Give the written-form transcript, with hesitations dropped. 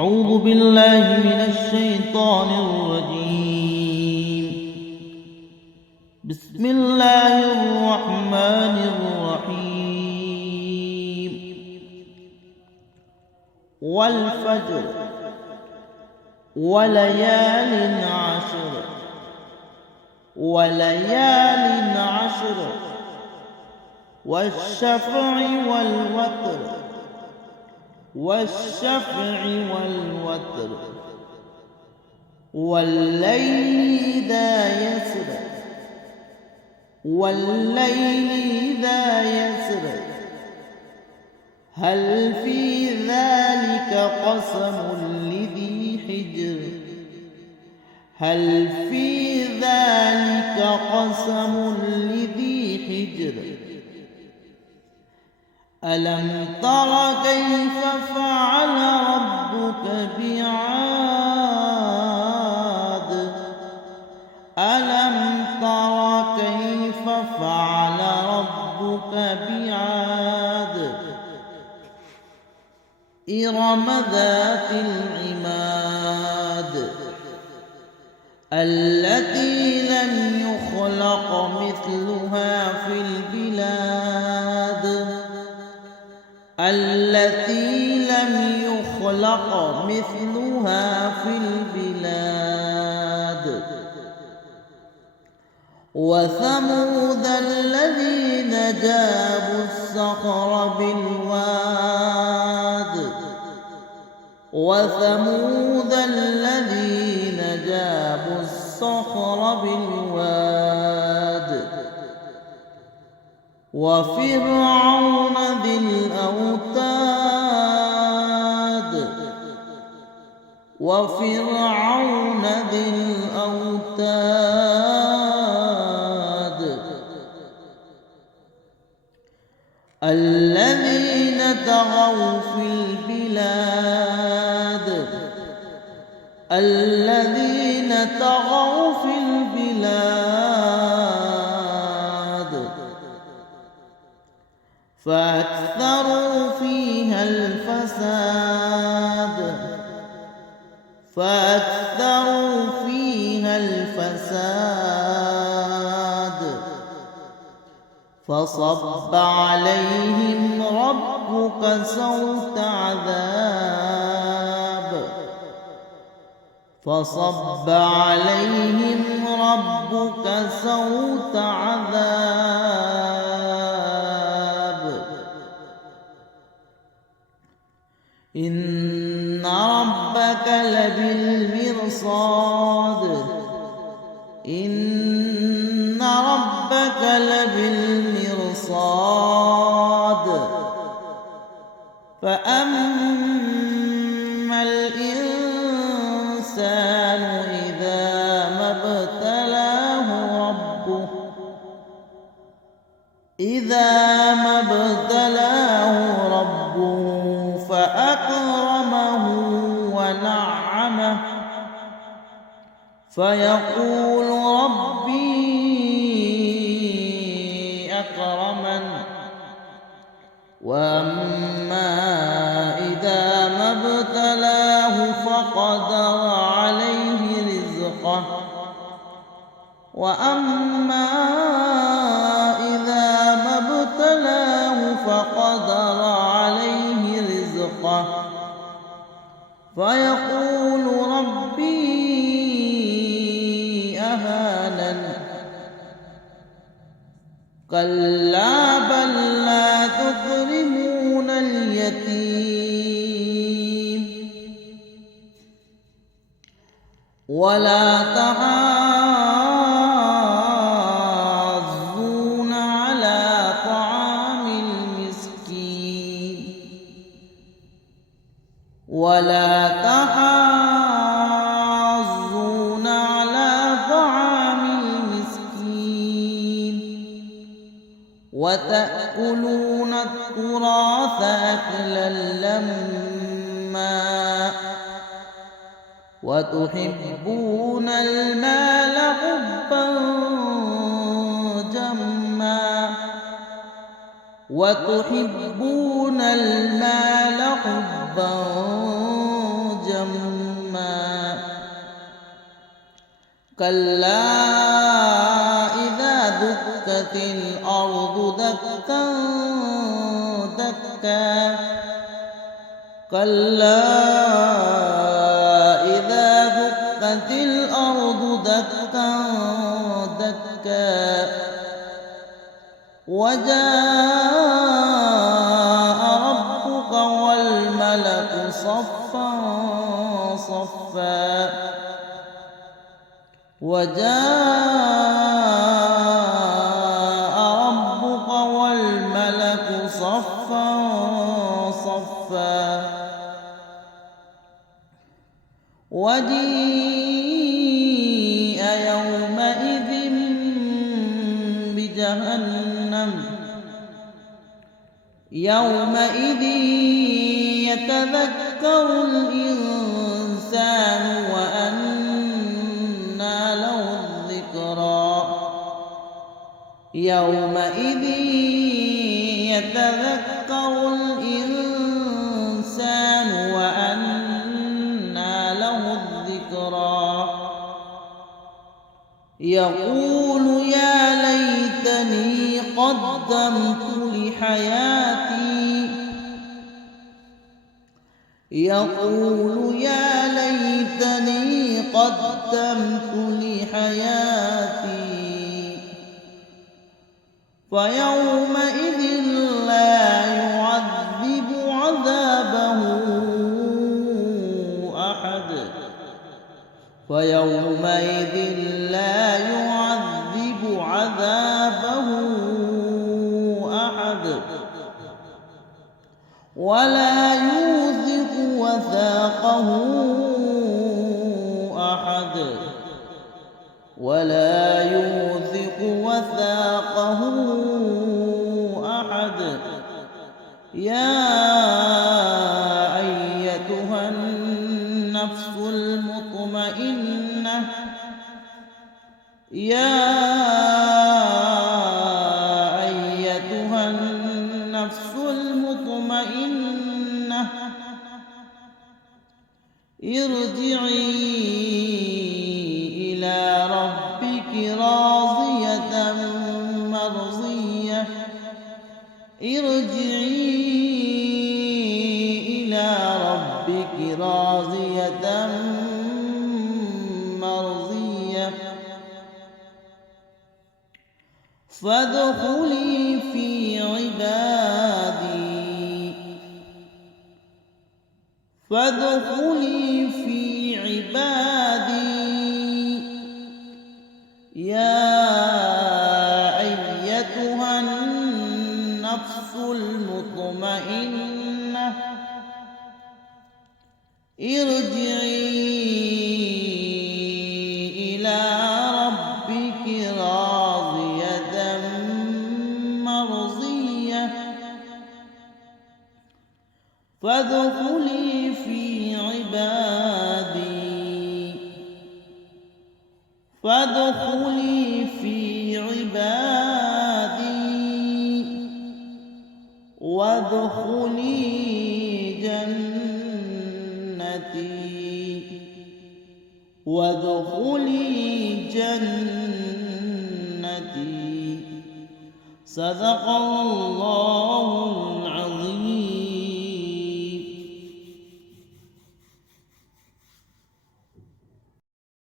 أعوذ بالله من الشيطان الرجيم. بسم الله الرحمن الرحيم. والفجر وليال عشر وليال عشر والشفع والوتر والشفع والوتر والليل إذا يسر والليل إذا يسر هل في ذلك قسم لذي حجر هل في ذلك قسم لذي حجر ألم تر كيف فعل ربك بعاد ألم تر كيف فعل ربك بعاد إرم ذات العماد التي لم يخلق مثلها في البلاد التي لم يخلق مثلها في البلاد وثمود الذين جابوا الصخر بالواد وثمود الذين جابوا الصخر بالواد وفرعون ذي الأوتاد وفرعون ذي الأوتاد الذين طغوا في البلاد الذين طغوا في البلاد فأكثروا فيها الفساد فصب عليهم ربك صوت عذاب فصب عليهم ربك صوت عذاب إن ربك لبالمرصاد إن ربك لبالمرصاد فأما الإنسان إذا ما ابتلاه ربه فأكرمه ونعمه فيقول ربي أكرمن وأما إذا ما ابتلاه فقدر عليه رزقه وأما إذا ما ابتلاه فقدر عليه رزقه فيقول ربي أهانن كلا بل لا تكرمون اليتيم ولا تحاضون على طعام المسكين ولا تحاضون على طعام المسكين وتأكلون التراث أكلا لما وتحبون المال حبا جما وتحبون المال حبا جما كلا إذا دكت الأرض دكا دكا كلا إذا دكت الأرض دكا دكا وجاء ربك والملك صفا صفا وجاء ربك والملك صفا صفا وجيء يومئذ بجهنم يومئذ يتذكر الإنسان وأنى له الذكرى يومئذ يتذكر الإنسان وأنى له الذكرى يقول يا ليتني قدمت لحياتي يقول يا ليتني قدمت لحياتي فيومئذ لا يعذب عذابه أحد فيومئذ لا يعذب عذابه أحد ولا يوثق وثاقه أحد ولا يوثق وثاقه أحد يا أيتها النفس المطمئنة يا أيتها النفس المطمئنة ارجعي إلى ربك راضية مرضية ارجعي إلى ربك راضية مرضية فادخلي في عبادي فادخلي في عبادي يا أيتها النفس المطمئنة ارجعي إلى ربك راضية مرضية فادخلي في عبادي فادخلي في عبادي وادخلي جنتي وادخلي جنتي صدق الله